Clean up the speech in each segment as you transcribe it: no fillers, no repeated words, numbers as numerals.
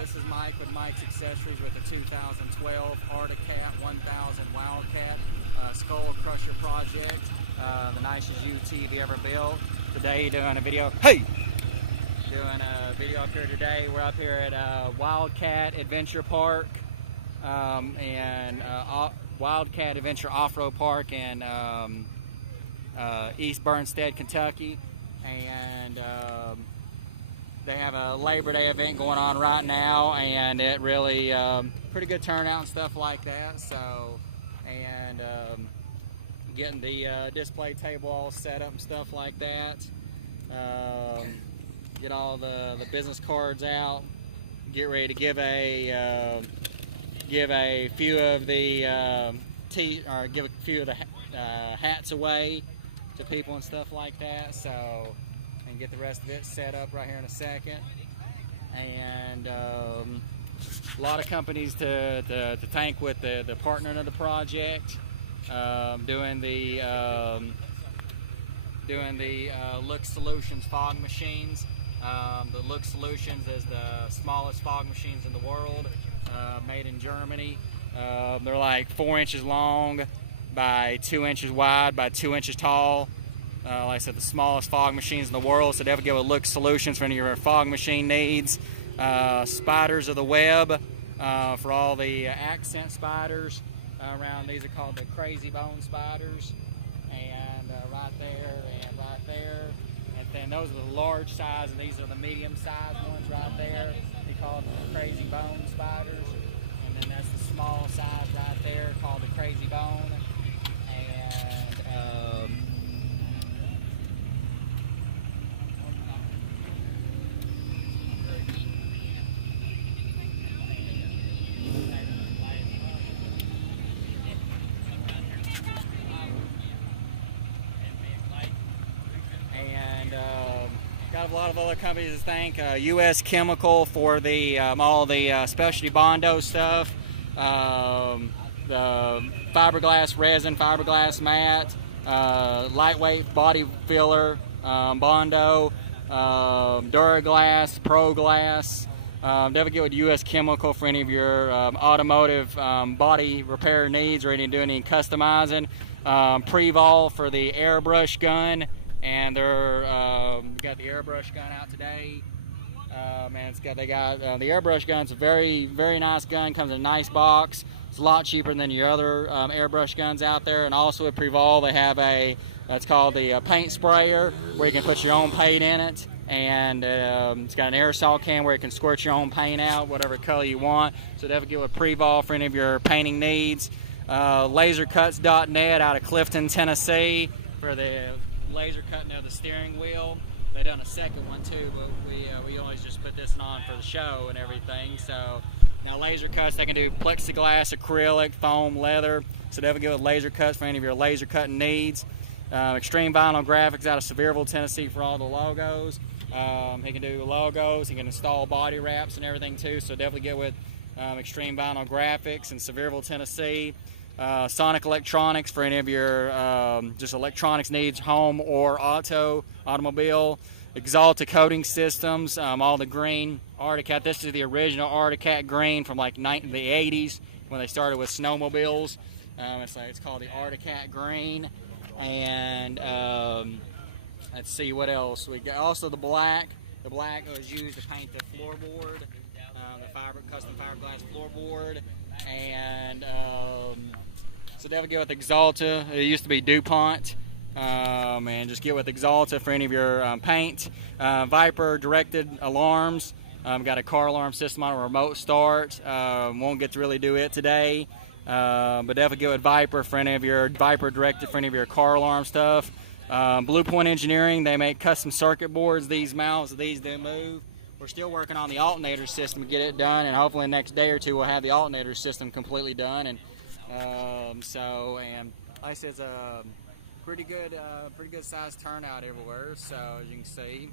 This is Mike with Mike's Accessories with the 2012 Alternators-Alternator 1000 Wildcat Skull Crusher project. The nicest UTV ever built. Today doing a video. Hey! Doing a video up here today. We're up here at Wildcat Adventure Park and Wildcat Adventure Off-Road Park in East Bernstadt, Kentucky. And they have a Labor Day event going on right now, and it really pretty good turnout and stuff like that. So, and getting the display table all set up and stuff like that. Get all the business cards out. Get ready to give a few of the give a few of the hats away to people and stuff like that. So. And get the rest of it set up right here in a second. And a lot of companies to thank with the partnering of the project, doing the Look Solutions fog machines. The Look Solutions is the smallest fog machines in the world, made in Germany. They're like 4 inches long by 2 inches wide by 2 inches tall. Like I said, the smallest fog machines in the world, so definitely go with Look Solutions for any of your fog machine needs. Spiders of the web for all the accent spiders around. These are called the Crazy Bone spiders. And right there and right there. And then those are the large size, and these are the medium sized ones right there. They call them the Crazy Bone spiders. And then that's the small size right there called the Crazy Bone. Got a lot of other companies to thank. US Chemical for the all the specialty Bondo stuff, the fiberglass resin, fiberglass mat, lightweight body filler, Bondo, Duraglass, Pro Glass. Definitely get with US Chemical for any of your automotive body repair needs or any doing any customizing. Prevol for the airbrush gun. And they're got the airbrush gun out today. And they got the airbrush gun. It's a very nice gun. Comes in a nice box. It's a lot cheaper than your other airbrush guns out there. And also at Prevol they have it's called the paint sprayer, where you can put your own paint in it. And it's got an aerosol can where you can squirt your own paint out, whatever color you want. So definitely get with Prevol for any of your painting needs. Lasercuts.net out of Clifton, Tennessee for the laser cutting of the steering wheel. They done a second one too, but we always just put this on for the show and everything. So now laser cuts, they can do plexiglass, acrylic, foam, leather. So definitely go with laser cuts for any of your laser cutting needs. Extreme Vinyl Graphics out of Caryville, Tennessee for all the logos. He can do logos, he can install body wraps and everything too. So definitely get with Extreme Vinyl Graphics in Caryville, Tennessee. Sonic Electronics for any of your just electronics needs, home or automobile. Exalta Coating Systems, all the green Arctic. This is the original Arctic green from like the 80s when they started with snowmobiles. It's called the Arctic green. And let's see what else we got. Also the black. The black was used to paint the floorboard, the custom fiberglass floorboard. And so definitely get with Exalta. It used to be DuPont. And just get with Exalta for any of your paint. Viper directed alarms. Got a car alarm system on a remote start. Won't get to really do it today. But definitely get with Viper for any of your Viper directed for any of your car alarm stuff. Blue Point Engineering, they make custom circuit boards. These mounts, these do move. We're still working on the alternator system to get it done, and hopefully the next day or two we'll have the alternator system completely done. And and like I said, it's a pretty good sized turnout everywhere. So as you can see,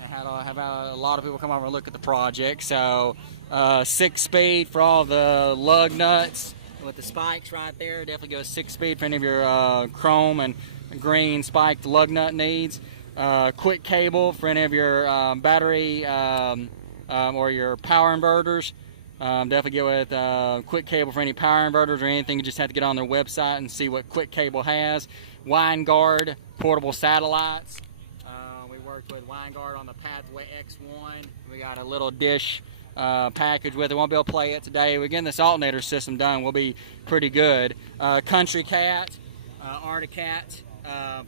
I have a lot of people come over and look at the project. So 6-speed for all the lug nuts with the spikes right there. Definitely go 6-speed for any of your chrome and green spiked lug nut needs. Quick cable for any of your battery or your power inverters. Definitely get with quick cable for any power inverters or anything. You just have to get on their website and see what quick cable has. Winegard portable satellites. We worked with Winegard on the Pathway X1. We got a little dish package with it. Won't be able to play it today. We're getting this alternator system done. We'll be pretty good. Country Cat, Articat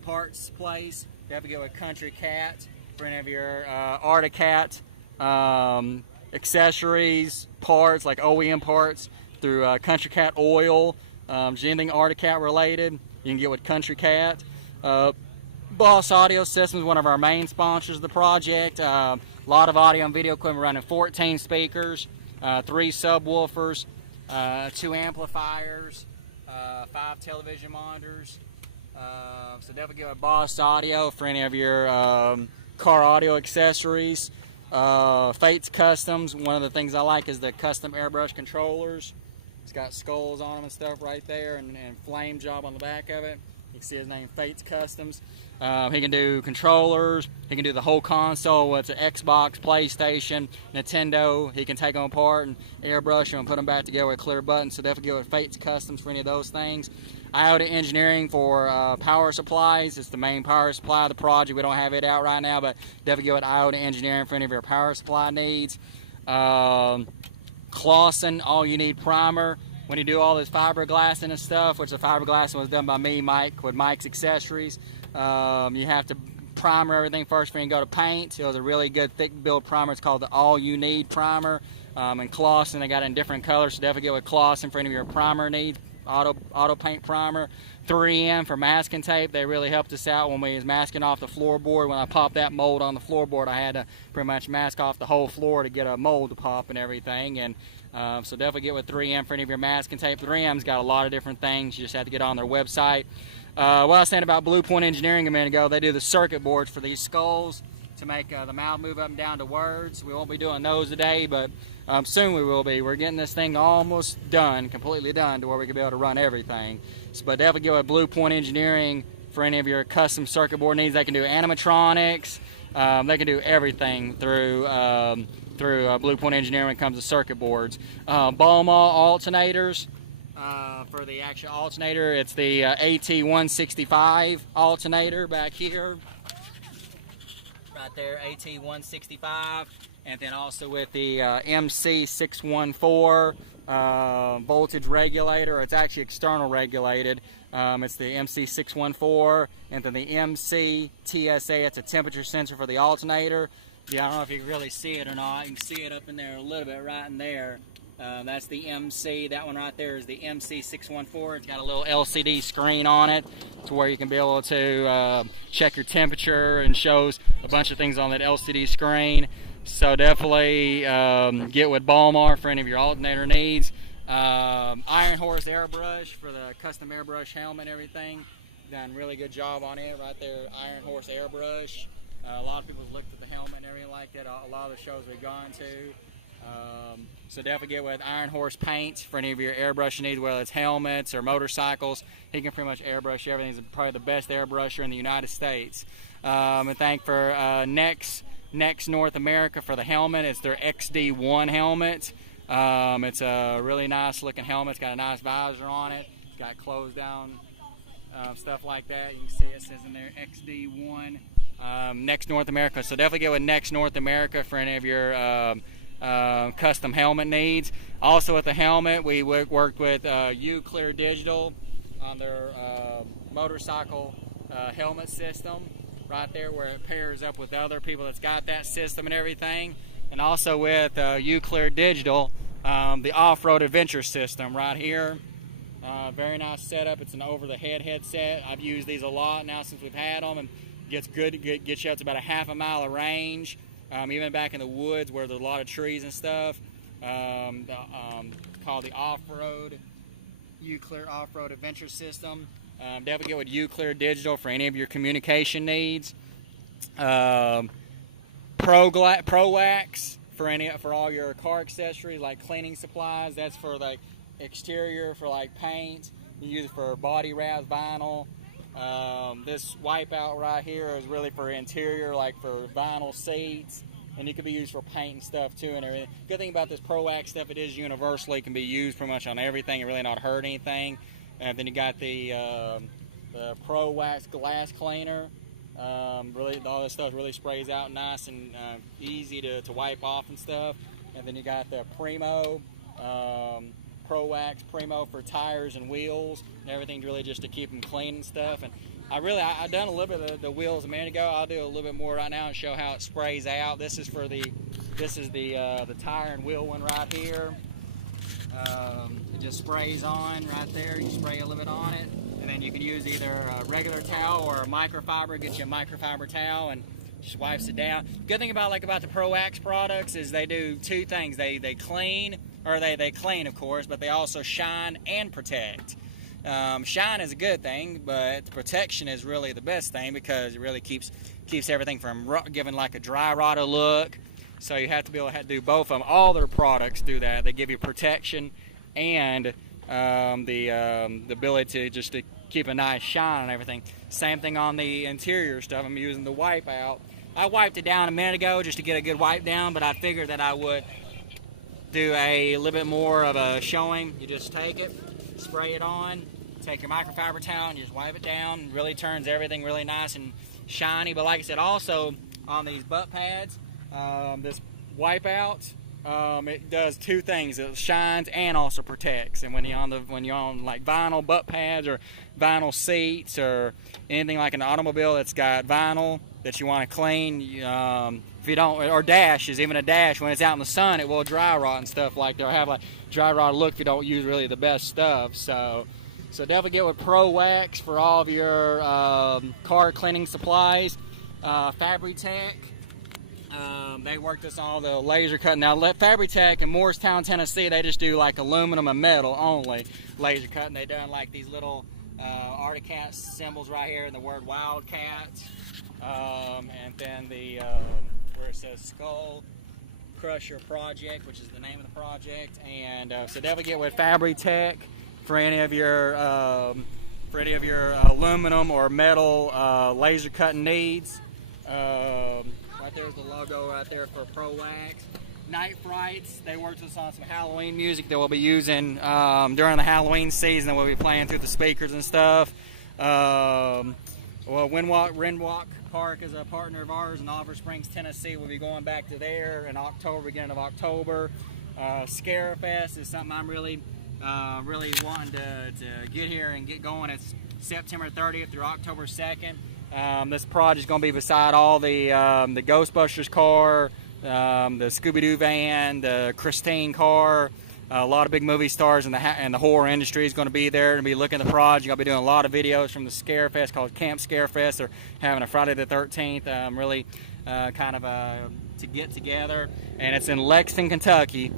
parts place. Definitely go with Country Cat for any of your Articat accessories, parts like OEM parts through Country Cat oil. Anything Articat related, you can get with Country Cat. Boss Audio Systems, one of our main sponsors of the project. A lot of audio and video equipment running 14 speakers, 3 subwoofers, 2 amplifiers, 5 television monitors. So definitely give a Boss Audio for any of your car audio accessories. Fates Customs, one of the things I like is the custom airbrush controllers. It's got skulls on them and stuff right there, and flame job on the back of it. You can see his name, Fates Customs. He can do controllers. He can do the whole console. It's an Xbox, PlayStation, Nintendo. He can take them apart and airbrush them and put them back together with clear buttons. So definitely go with Fates Customs for any of those things. Iota Engineering for power supplies. It's the main power supply of the project. We don't have it out right now, but definitely go with Iota Engineering for any of your power supply needs. Clausen, all you need primer. When you do all this fiberglassing and stuff, which the fiberglassing was done by me, Mike, with Mike's Accessories, you have to primer everything first before you go to paint. It was a really good thick build primer. It's called the All You Need primer. And Clausen, they got it in different colors, so definitely get with Clausen for any of your primer needs. Auto paint primer. 3M for masking tape. They really helped us out when we was masking off the floorboard. When I popped that mold on the floorboard, I had to pretty much mask off the whole floor to get a mold to pop and everything. And so definitely get with 3M for any of your masking tape. 3M's got a lot of different things. You just have to get on their website. What I was saying about Blue Point Engineering a minute ago, they do the circuit boards for these skulls to make the mouth move up and down to words. We won't be doing those today, but soon we will be. We're getting this thing almost done, completely done, to where we can be able to run everything. So, but definitely go with Blue Point Engineering for any of your custom circuit board needs. They can do animatronics. They can do everything through Blue Point Engineering when it comes to circuit boards. Balmar alternators. For the actual alternator, it's the AT165 alternator back here. Right there, AT165. And then also with the MC614 voltage regulator. It's actually external regulated. It's the MC614, and then the MCTSA. It's a temperature sensor for the alternator. Yeah, I don't know if you can really see it or not. You can see it up in there a little bit right in there. That's the MC. That one right there is the MC614. It's got a little LCD screen on it to where you can be able to check your temperature, and shows a bunch of things on that LCD screen. So definitely get with Balmar for any of your alternator needs. Iron Horse Airbrush for the custom airbrush helmet and everything. Done a really good job on it right there. Iron Horse Airbrush. A lot of people have looked at the helmet and everything like that. A lot of the shows we've gone to. So definitely get with Iron Horse Paint for any of your airbrush needs, whether it's helmets or motorcycles. He can pretty much airbrush everything. He's probably the best airbrusher in the United States. And thank for Nexx North America for the helmet. It's their XD1 helmet. It's a really nice looking helmet. It's got a nice visor on it. It's got closed down stuff like that. You can see it says in there XD1 Nexx North America. So definitely get with Nexx North America for any of your custom helmet needs. Also with the helmet, we worked with Clear Digital on their motorcycle helmet system right there, where it pairs up with other people that's got that system and everything. And also with Clear Digital, the off-road adventure system right here. Very nice setup. It's an over-the-head headset. I've used these a lot now since we've had them, and gets good. Gets you up to about a half-a mile of range. Even back in the woods where there's a lot of trees and stuff. Called the off-road, Clear off-road adventure system. Definitely get with Clear Digital for any of your communication needs. ProWax for all your car accessories like cleaning supplies. That's for like exterior, for like paint. You use it for body wraps, vinyl. This wipeout right here is really for interior, like for vinyl seats, and it could be used for paint and stuff too and everything. Good thing about this Pro Wax stuff, it is universally, can be used pretty much on everything and really not hurt anything. And then you got the Pro Wax glass cleaner. Really, all this stuff really sprays out nice and easy to wipe off and stuff. And then you got the Primo, Pro Wax Primo for tires and wheels and everything, really just to keep them clean and stuff. And I done a little bit of the wheels a minute ago. I'll do a little bit more right now and show how it sprays out. This is the tire and wheel one right here. It just sprays on right there. You spray a little bit on it, and then you can use either a regular towel or a microfiber. Get you a microfiber towel and just wipes it down. Good thing about the Pro Wax products is they do two things. They clean, or they clean of course, but they also shine and protect. Shine is a good thing, but protection is really the best thing because it really keeps everything from giving like a dry rotted look. So you have to be able to do both of them. All their products do that. They give you protection and the ability to keep a nice shine and everything. Same thing on the interior stuff. I'm using the wipeout. I wiped it down a minute ago just to get a good wipe down, but I figured that I would do a little bit more of a showing. You just take it, spray it on, take your microfiber towel and you just wipe it down. It really turns everything really nice and shiny. But like I said, also on these butt pads, this wipeout, it does two things. It shines and also protects. And when you're on like vinyl butt pads or vinyl seats or anything like an automobile that's got vinyl that you want to clean, if you don't, or dashes, even a dash, when it's out in the sun, it will dry rot and stuff like that, or have like dry rot look if you don't use really the best stuff. So definitely get with Pro Wax for all of your car cleaning supplies. Fabri-Tech, they worked us on all the laser cutting. Now Fabri-Tech in Morristown, Tennessee, they just do like aluminum and metal only laser cutting. They done like these little Articat symbols right here and the word Wildcat, and then the where it says Skull Crusher Project, which is the name of the project. And so definitely get with Fabri-Tech for any of your aluminum or metal laser cutting needs. Right there's the logo right there for Pro Wax. Night Frights, they worked with us on some Halloween music that we'll be using during the Halloween season, that we'll be playing through the speakers and stuff. Well, Windwalk Park is a partner of ours in Oliver Springs, Tennessee. We'll be going back to there in October, beginning of October. Scarefest is something I'm really wanting to get here and get going. It's September 30th through October 2nd. This project is going to be beside all the Ghostbusters car, the Scooby-Doo van, the Christine car. A lot of big movie stars in the horror industry is going to be there and be looking at the project. I'll be doing a lot of videos from the Scarefest called Camp Scarefest. They're having a Friday the 13th, really kind of to get together. And it's in Lexington, Kentucky,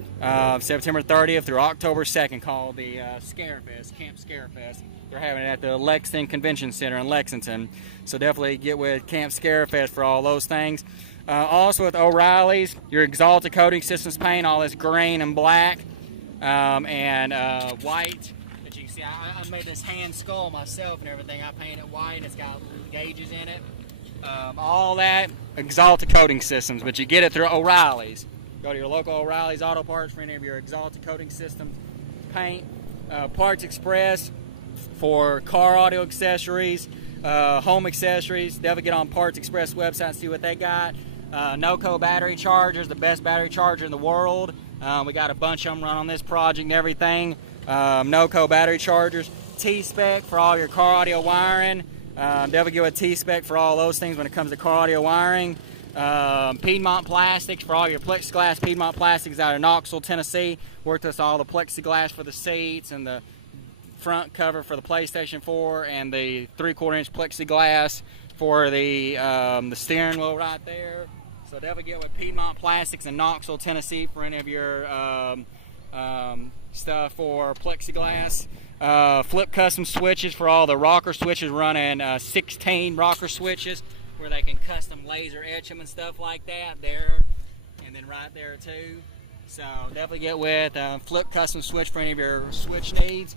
September 30th through October 2nd, called the Scarefest, Camp Scarefest. They're having it at the Lexington Convention Center in Lexington. So definitely get with Camp Scarefest for all those things. Also with O'Reilly's, your Exalted Coating Systems paint, all this green and black and white. That you can see, I made this hand skull myself and everything. I painted white and it's got little gauges in it. All that, Exalted Coating Systems, but you get it through O'Reilly's. Go to your local O'Reilly's Auto Parts for any of your Exalted Coating Systems paint. Parts Express for car audio accessories, home accessories. Definitely get on Parts Express website and see what they got. NOCO battery chargers, the best battery charger in the world. We got a bunch of them run on this project and everything. NOCO battery chargers. T-Spec for all your car audio wiring. Definitely get with T-Spec for all those things when it comes to car audio wiring. Piedmont Plastics for all your plexiglass. Piedmont Plastics out of Knoxville, Tennessee. Worked us all the plexiglass for the seats and the front cover for the PlayStation 4 and the 3/4 inch plexiglass for the steering wheel right there. So definitely get with Piedmont Plastics in Knoxville, Tennessee for any of your stuff for plexiglass. Flip custom switches for all the rocker switches, running 16 rocker switches where they can custom laser etch them and stuff like that there, and then right there too. So definitely get with Flip custom switch for any of your switch needs.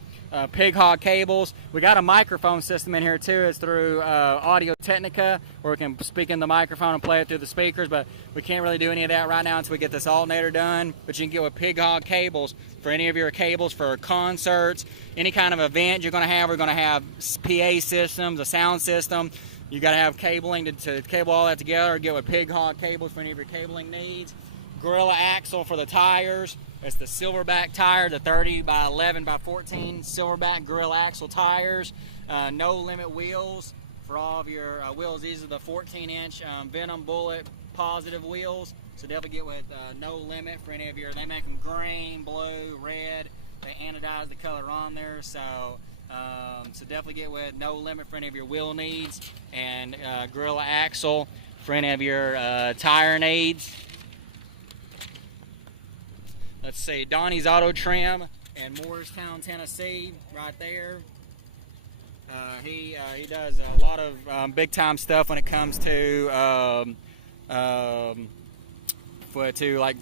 pig hog cables. We got a microphone system in here too. It's through Audio Technica, where we can speak in the microphone and play it through the speakers, but we can't really do any of that right now until we get this alternator done. But you can get with pig hog cables for any of your cables for concerts, any kind of event you're going to have. We're going to have PA systems, a sound system. You got to have cabling to cable all that together. Get with pig hog cables for any of your cabling needs. Gorilla axle for the tires. It's the silverback tire, the 30 by 11 by 14 silverback Gorilla axle tires. No limit wheels for all of your wheels. These are the 14-inch Venom Bullet positive wheels. So definitely get with no limit for any of your. They make them green, blue, red. They anodize the color on there. So definitely get with no limit for any of your wheel needs, and Gorilla axle for any of your tire needs. Let's see, Donnie's Auto Trim in Morristown, Tennessee, right there. He does a lot of big time stuff when it comes to doing like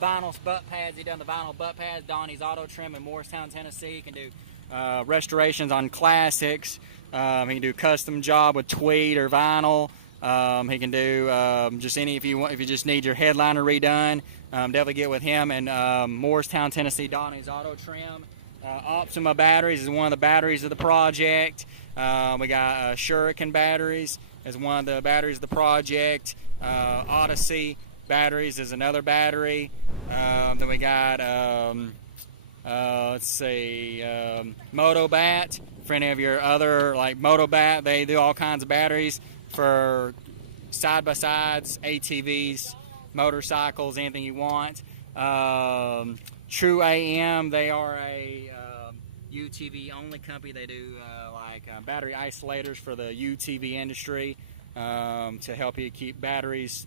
vinyl butt pads. He done the vinyl butt pads. Donnie's Auto Trim in Morristown, Tennessee. He can do restorations on classics. He can do custom job with tweed or vinyl. He can do just any if you just need your headliner redone. Definitely get with him in Morristown, Tennessee. Donnie's Auto Trim. Optima batteries is one of the batteries of the project. We got Shuriken batteries as one of the batteries of the project. Odyssey batteries is another battery. Then we got Motobat for any of your other, like Motobat. They do all kinds of batteries for side-by-sides, ATVs, motorcycles, anything you want. True AM, they are a UTV only company. They do battery isolators for the UTV industry to help you keep batteries,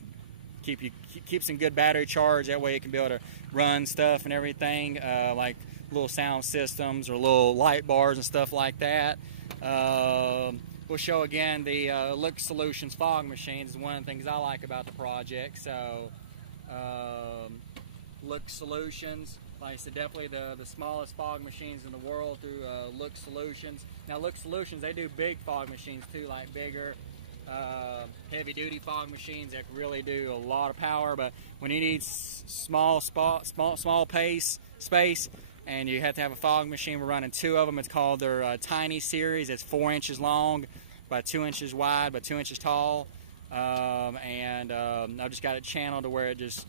keep some good battery charge. That way you can be able to run stuff and everything, like little sound systems or little light bars and stuff like that. We'll show again the Look Solutions fog machines is one of the things I like about the project. So Look Solutions, like I said, definitely the smallest fog machines in the world through Look Solutions. Now Look Solutions, they do big fog machines too, like bigger heavy duty fog machines that really do a lot of power. But when you need small space and you have to have a fog machine, we're running two of them. It's called their Tiny Series. It's 4 inches long by 2 inches wide by 2 inches tall. I've just got it channeled to where it just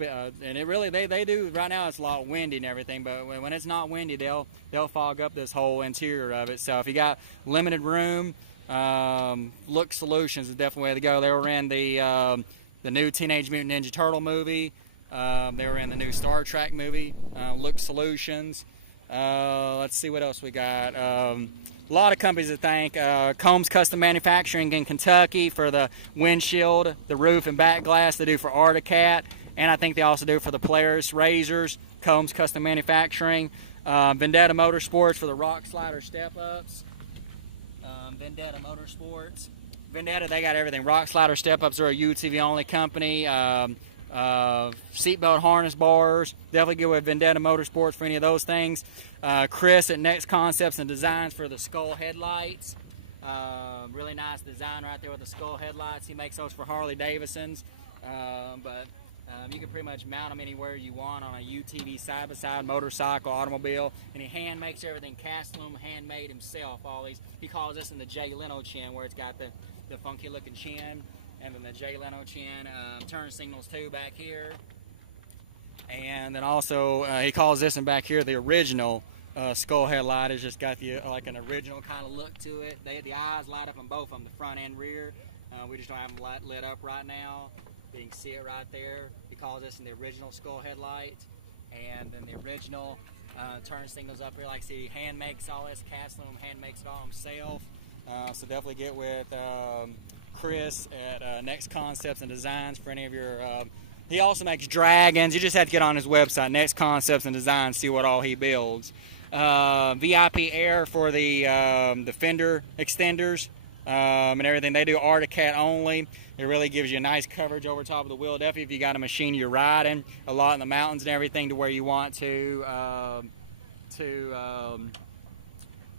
and it really they do right now. It's a lot windy and everything, but when it's not windy, they'll fog up this whole interior of it. So if you got limited room, Look Solutions is definitely the way to go. They were in the new Teenage Mutant Ninja Turtle movie. They were in the new Star Trek movie. Look Solutions. Let's see what else we got. A lot of companies to thank. Combs Custom Manufacturing in Kentucky for the windshield, the roof and back glass. They do for Articat, and I think they also do for the Polaris razors. Combs Custom Manufacturing. Vendetta Motorsports for the rock slider step-ups. Vendetta Motorsports. Vendetta, they got everything. Rock slider step-ups are a UTV only company. Seatbelt harness bars. Definitely go with Vendetta Motorsports for any of those things. Chris at Nexx Concepts and Designs for the skull headlights. Really nice design right there with the skull headlights. He makes those for Harley Davidsons. You can pretty much mount them anywhere you want on a UTV side-by-side, motorcycle, automobile. And he hand makes everything, casting them, handmade himself. All these, he calls this in the Jay Leno chin, where it's got the funky looking chin. And then the Jay Leno chin, turn signals too back here. And then also he calls this one back here the original skull headlight. It's just got like an original kind of look to it. The eyes light up on both of them, the front and rear. We just don't have them lit up right now. You can see it right there. He calls this in the original skull headlight. And then the original turn signals up here. Like I see, he hand makes all this, casts them, hand makes it all himself. So definitely get with Chris at Nexx Concepts and Designs for any of your. He also makes dragons. You just have to get on his website, Nexx Concepts and Designs, see what all he builds. VIP Air for the fender extenders and everything. They do Articat only. It really gives you a nice coverage over top of the wheel. Definitely if you got a machine you're riding a lot in the mountains and everything, to where you want to to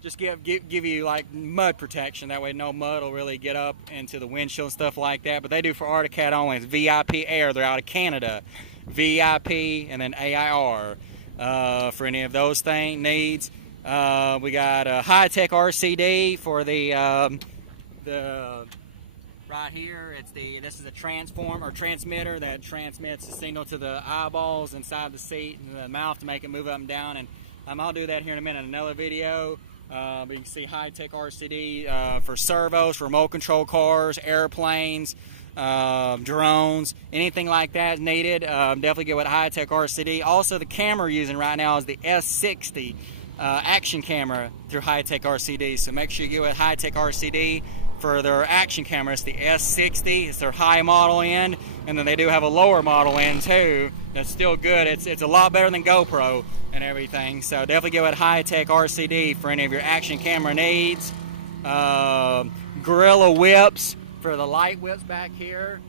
just give you like mud protection. That way no mud will really get up into the windshield and stuff like that. But they do for Arctic only. It's VIP Air. They're out of Canada. VIP and then AIR for any of those needs. We got a high-tech RCD for the right here. This is a transmitter that transmits the signal to the eyeballs inside the seat and the mouth to make it move up and down. And I'll do that here in a minute in another video. But you can see high-tech RCD for servos, remote control cars, airplanes, drones, anything like that is needed. Definitely get with high-tech RCD. Also, the camera we're using right now is the S60 action camera through high-tech RCD. So make sure you get with high-tech RCD for their action camera. It's the S60. It's their high model end, and then they do have a lower model end too. That's still good. It's a lot better than GoPro and everything. So definitely get with high-tech RCD for any of your action camera needs. Gorilla whips for the light whips back here.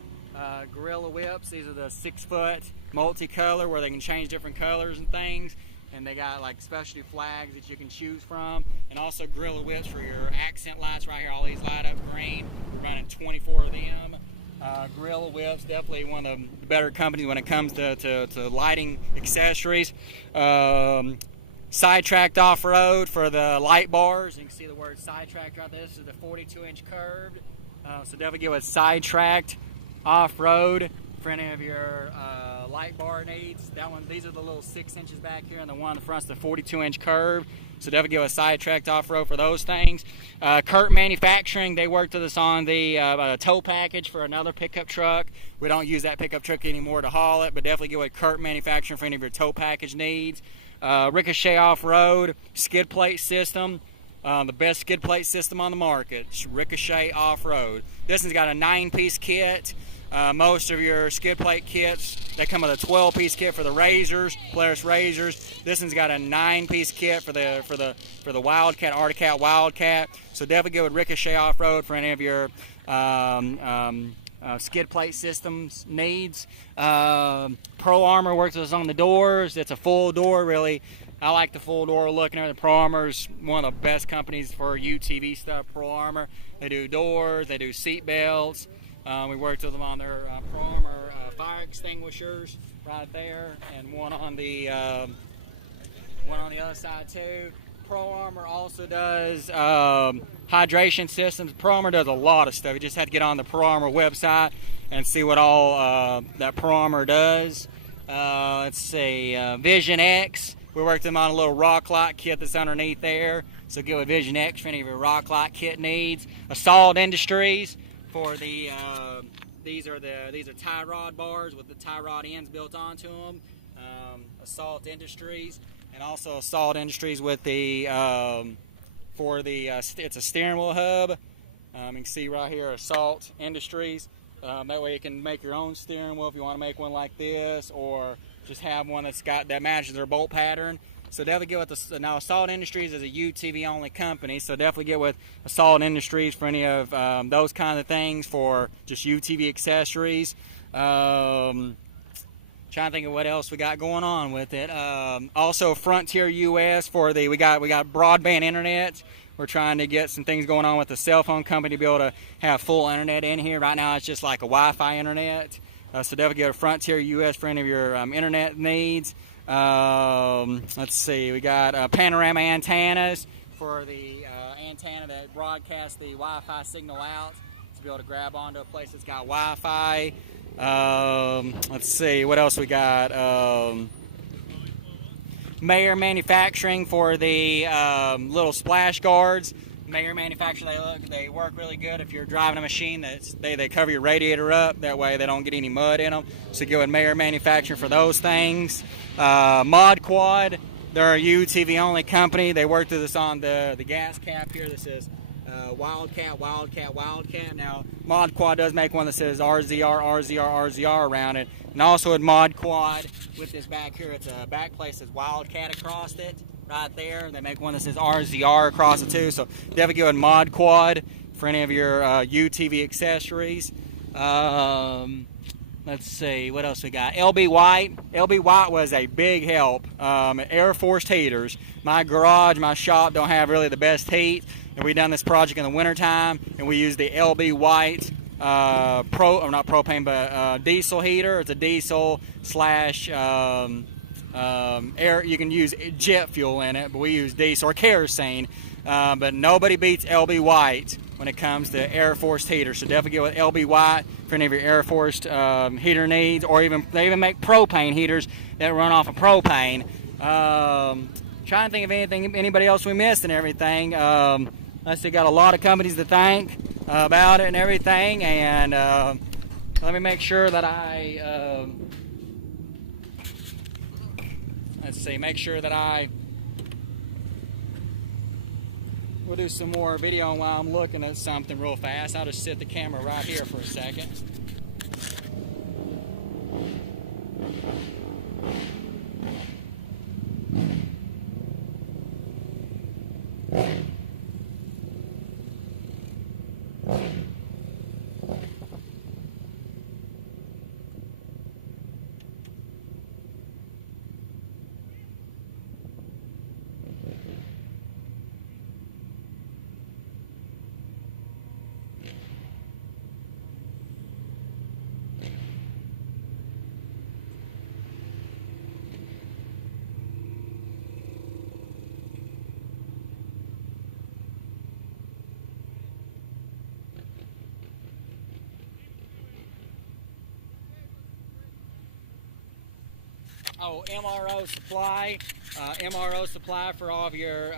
Gorilla whips. These are the 6-foot multicolor where they can change different colors and things. And they got like specialty flags that you can choose from, and also Gorilla whips for your accent lights right here. All these light up green. We're running 24 of them. Gorilla whips, definitely one of the better companies when it comes to lighting accessories. Sidetracked off-road for the light bars. You can see the word sidetracked right there. This is the 42-inch curved. So definitely get with sidetracked off-road for any of your light bar needs. These are the little 6 inches back here, and the one in the front's the 42-inch curve. So definitely go with sidetracked off-road for those things. Kurt Manufacturing, they worked with us on the tow package for another pickup truck. We don't use that pickup truck anymore to haul it, but definitely go with Kurt Manufacturing for any of your tow package needs. Ricochet Off-Road skid plate system. The best skid plate system on the market. It's Ricochet Off-Road. This one's got a 9-piece kit. Most of your skid plate kits, they come with a 12-piece kit for the razors, Polaris razors. This one's got a 9-piece kit for the Wildcat, Arctic Wildcat. So definitely go with Ricochet Off-Road for any of your skid plate systems needs. Pro Armor works with us on the doors. It's a full door, really. I like the full door look and everything. Pro Armor is one of the best companies for UTV stuff. Pro Armor. They do doors. They do seat belts. We worked with them on their Pro Armor fire extinguishers right there, and one on the other side too. Pro Armor also does hydration systems. Pro Armor does a lot of stuff. You just have to get on the Pro Armor website and see what all that Pro Armor does. Let's see, Vision X. We worked them on a little rock light kit that's underneath there. So go with Vision X for any of your rock light kit needs. Assault Industries. For the these are tie rod bars with the tie rod ends built onto them. Assault Industries, and also Assault Industries with the it's a steering wheel hub. You can see right here Assault Industries. That way you can make your own steering wheel if you want to make one like this, or just have one that matches their bolt pattern. So definitely get with now Assault Industries is a UTV only company, so definitely get with Assault Industries for any of those kind of things for just UTV accessories. Trying to think of what else we got going on with it. Also Frontier US for we got broadband internet. We're trying to get some things going on with the cell phone company to be able to have full internet in here. Right now it's just like a Wi-Fi internet. So definitely get a Frontier US for any of your internet needs. Let's see, we got panorama antennas for the antenna that broadcasts the Wi-Fi signal out to be able to grab onto a place that's got Wi-Fi. Let's see, what else we got? Mayer Manufacturing for the little splash guards. Mayer Manufacturing, they work really good if you're driving a machine. They cover your radiator up, that way they don't get any mud in them. So go with Mayer Manufacturing for those things. Mod Quad, they're a UTV only company. They worked with us on the gas cap here. This is Wildcat. Now Mod Quad does make one that says RZR around it, and also with Mod Quad with this back here, it's a back plate that says Wildcat across it right there. They make one that says RZR across it too. So definitely go with Mod Quad for any of your UTV accessories. let's see, what else we got? LB White. LB White was a big help. Air Force heaters. My garage, my shop don't have really the best heat, and we done this project in the wintertime, and we use the LB White not propane, but diesel heater. It's a diesel slash air. You can use jet fuel in it, but we use diesel or kerosene. But nobody beats LB White when it comes to Air Force heaters. So definitely get with LB White for any of your Air Force heater needs, or they even make propane heaters that run off of propane. Trying to think of anybody else we missed and everything. Let's see, got a lot of companies to thank about it and everything. And let me make sure that we'll do some more video while I'm looking at something real fast. I'll just sit the camera right here for a second. Oh, MRO Supply. MRO Supply for all of your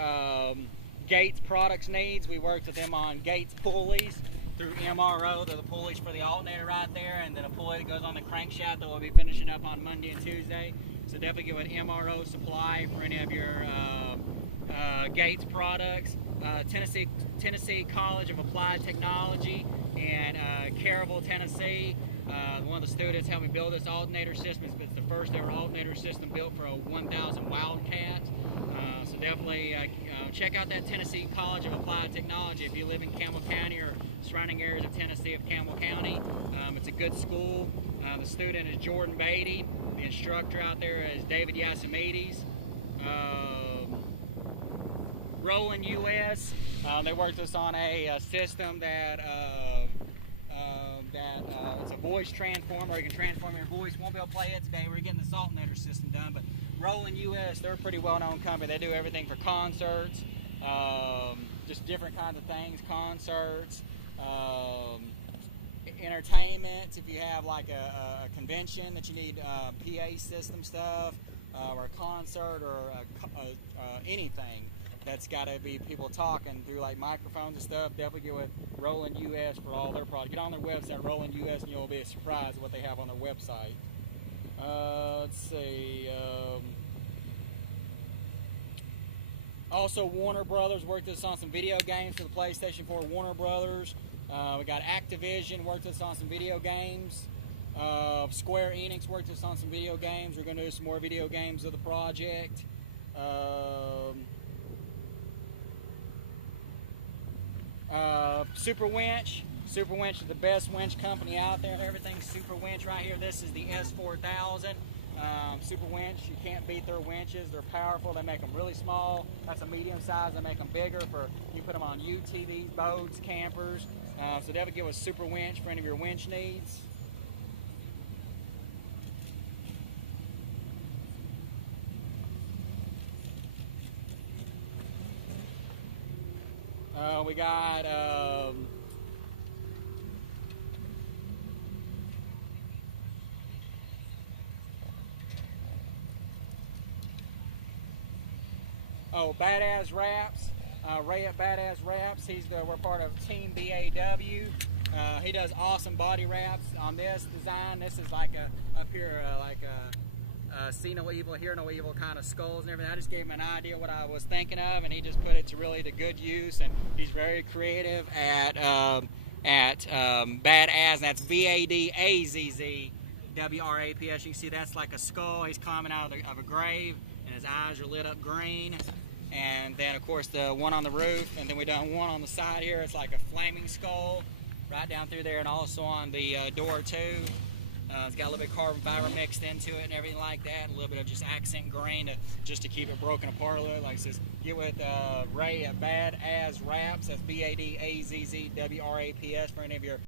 Gates products needs. We worked with them on Gates pulleys through MRO. They're the pulleys for the alternator right there, and then a pulley that goes on the crankshaft that we'll be finishing up on Monday and Tuesday. So definitely get with MRO Supply for any of your Gates products. Tennessee College of Applied Technology in Caryville, Tennessee. One of the students helped me build this alternator system. It's the first ever alternator system built for a 1000 Wildcat. So definitely check out that Tennessee College of Applied Technology if you live in Campbell County or surrounding areas of Tennessee of Campbell County. It's a good school. The student is Jordan Beatty. The instructor out there is David Yasimides. Roland US. They worked us on a system that it's a voice transformer. You can transform your voice. Won't be able to play it today. We're getting this alternator system done, but Roland US, they're a pretty well-known company. They do everything for concerts, just different kinds of things, concerts, entertainment. If you have like a convention that you need PA system stuff, or a concert, or anything that's got to be people talking through like microphones and stuff, definitely get with Roland US for all their products. Get on their website, Roland US, and you'll be surprised at what they have on their website. Let's see. Also, Warner Brothers worked us on some video games for the PlayStation 4. Warner Brothers. We got Activision worked us on some video games. Square Enix worked us on some video games. We're going to do some more video games of the project. Super Winch. Super Winch is the best winch company out there. Everything's Super Winch right here. This is the S4000. Super Winch, you can't beat their winches. They're powerful. They make them really small. That's a medium size. They make them bigger for you put them on UTVs, boats, campers. So definitely get with Super Winch for any of your winch needs. We got Badass Wraps. Ray at Badass Wraps. We're part of Team BAW. He does awesome body wraps on this design. This is like up here like a see no evil, hear no evil kind of skulls and everything. I just gave him an idea what I was thinking of, and he just put it to really to good use. And he's very creative at Badass, and that's BADAZZ WRAPS. You can see that's like a skull. He's climbing out of a grave, and his eyes are lit up green. And then of course the one on the roof, and then we done one on the side here. It's like a flaming skull right down through there, and also on the door too. It's got a little bit of carbon fiber mixed into it and everything like that, and a little bit of just accent grain just to keep it broken apart a little. Like it says, get with Ray at Bad As Wraps. That's BADAZZWRAPS for any of your